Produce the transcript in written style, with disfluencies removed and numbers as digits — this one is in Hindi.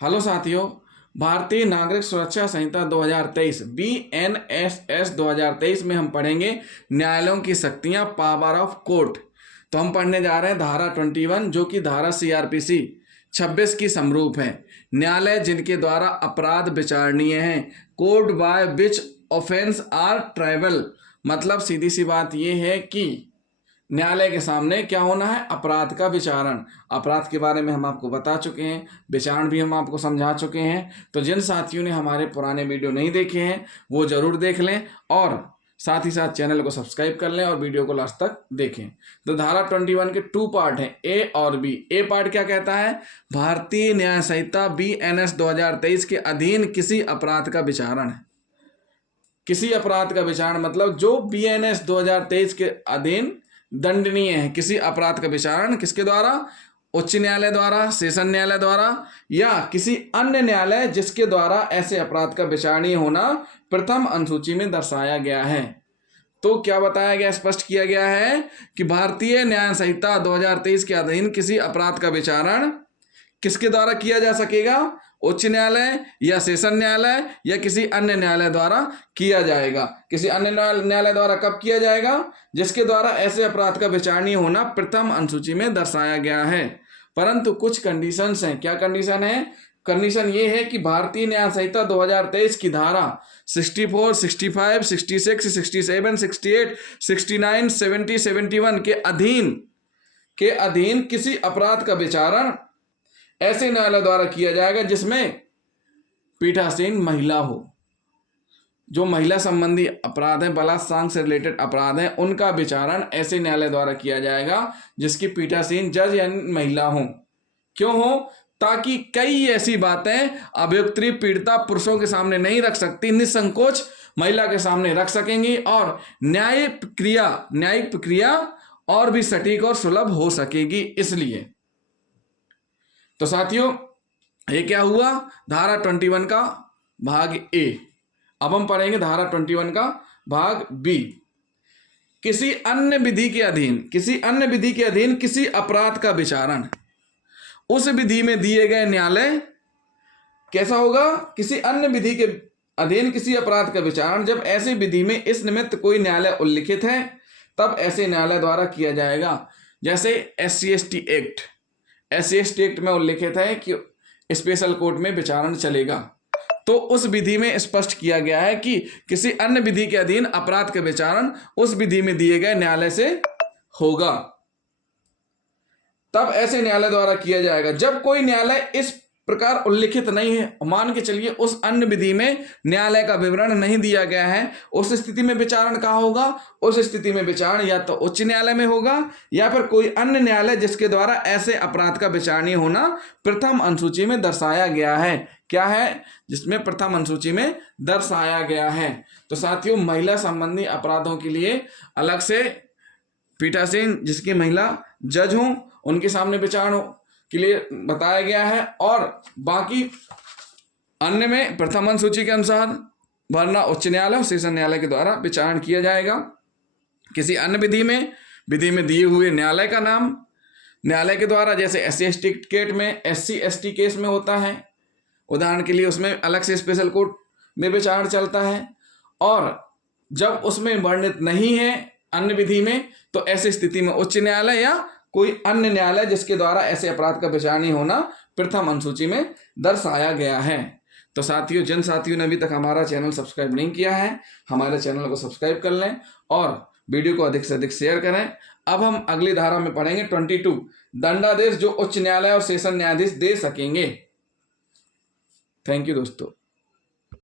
हेलो साथियों, भारतीय नागरिक सुरक्षा संहिता 2023 BNSS 2023 में हम पढ़ेंगे न्यायालयों की शक्तियां, पावर ऑफ कोर्ट। तो हम पढ़ने जा रहे हैं धारा 21 जो कि धारा CRPC 26 की समरूप है। न्यायालय जिनके द्वारा अपराध विचारणीय हैं, court by which offence are triable. मतलब सीधी सी बात यह है कि न्यायालय के सामने क्या होना है, अपराध का विचारण। अपराध के बारे में हम आपको बता चुके हैं, विचारण भी हम आपको समझा चुके हैं। तो जिन साथियों ने हमारे पुराने वीडियो नहीं देखे हैं वो जरूर देख लें और साथ ही साथ चैनल को सब्सक्राइब कर लें और वीडियो को लास्ट तक देखें। तो धारा 21 के 2 पार्ट हैं, ए और बी। ए पार्ट क्या कहता है, भारतीय न्याय संहिता BNS 2023 के अधीन किसी अपराध का विचारण है। किसी अपराध का विचारण मतलब जो BNS 2023 के अधीन दंडनीय है, किसी अपराध का विचारण किसके द्वारा, उच्च न्यायालय द्वारा, सेशन न्यायालय द्वारा या किसी अन्य न्यायालय जिसके द्वारा ऐसे अपराध का विचारणीय होना प्रथम अनुसूची में दर्शाया गया है। तो क्या बताया गया, स्पष्ट किया गया है कि भारतीय न्याय संहिता 2023 के अधीन किसी अपराध का विचारण किसके द्वारा किया जा सकेगा, उच्च न्यायालय या सेशन न्यायालय या किसी अन्य न्यायालय द्वारा किया जाएगा। किसी अन्य न्यायालय द्वारा कब किया जाएगा, जिसके द्वारा ऐसे अपराध का विचारणीय होना प्रथम अनुसूची में दर्शाया गया है। परंतु कुछ कंडीशंस हैं। क्या कंडीशन है, कंडीशन ये है कि भारतीय न्याय संहिता 2023 की धारा 64, 65, 66, 67, 68, 69, 70, 71 के अधीन किसी अपराध का विचारण ऐसे न्यायालय द्वारा किया जाएगा जिसमें पीठासीन महिला हो। जो महिला संबंधी अपराध है, बलात्कार से रिलेटेड अपराध है, उनका विचारण ऐसे न्यायालय द्वारा किया जाएगा जिसकी पीठासीन जज यानी महिला हो। क्यों हो, ताकि कई ऐसी बातें अभियुक्त्री पीड़िता पुरुषों के सामने नहीं रख सकती, निसंकोच महिला के सामने रख सकेंगी और न्यायिक प्रक्रिया और भी सटीक और सुलभ हो सकेगी। इसलिए तो साथियों ये क्या हुआ, धारा 21 का भाग ए। अब हम पढ़ेंगे धारा 21 का भाग बी। किसी अन्य विधि के अधीन किसी अपराध का विचारण उस विधि में दिए गए न्यायालय कैसा होगा, किसी अन्य विधि के अधीन किसी अपराध का विचारण जब ऐसी विधि में इस निमित्त कोई न्यायालय उल्लिखित है तब ऐसे न्यायालय द्वारा किया जाएगा। जैसे SC/ST एक्ट में उल्लिखित है कि स्पेशल कोर्ट में विचारण चलेगा। तो उस विधि में स्पष्ट किया गया है कि किसी अन्य विधि के अधीन अपराध का विचारण उस विधि में दिए गए न्यायालय से होगा, तब ऐसे न्यायालय द्वारा किया जाएगा। जब कोई न्यायालय इस प्रकार उल्लिखित नहीं है, मान के चलिए उस अन्य विधि में न्यायालय का विवरण नहीं दिया गया है, उस स्थिति में विचारण कहाँ होगा, उस स्थिति में विचारण या तो उच्च न्यायालय में होगा या फिर कोई अन्य न्यायालय जिसके द्वारा ऐसे अपराध का विचारणीय होना प्रथम अनुसूची में दर्शाया गया है। क्या है, जिसमें प्रथम अनुसूची में दर्शाया गया है। तो साथियों, महिला संबंधी अपराधों के लिए अलग से पीठासीन जिसकी महिला जज हों उनके सामने विचारण हो के लिए बताया गया है और बाकी अन्य में प्रथम अनुसूची के अनुसार वरना उच्च न्यायालय और सेशन न्यायालय के द्वारा विचारण किया जाएगा। किसी अन्य विधि में दिए हुए न्यायालय का नाम न्यायालय के द्वारा, जैसे SC/ST केस में, SC/ST केस में होता है उदाहरण के लिए, उसमें अलग से स्पेशल कोर्ट में विचारण चलता है। और जब उसमें वर्णित नहीं है अन्य विधि में तो ऐसी स्थिति में उच्च न्यायालय या कोई अन्य न्यायालय जिसके द्वारा ऐसे अपराध का विचारणीय होना प्रथम अनुसूची में दर्शाया गया है। तो साथियों, जिन साथियों ने अभी तक हमारा चैनल सब्सक्राइब नहीं किया है, हमारे चैनल को सब्सक्राइब कर लें और वीडियो को अधिक से अधिक शेयर करें। अब हम अगली धारा में पढ़ेंगे 22, दंडादेश जो उच्च न्यायालय और सेशन न्यायाधीश दे सकेंगे। थैंक यू दोस्तों।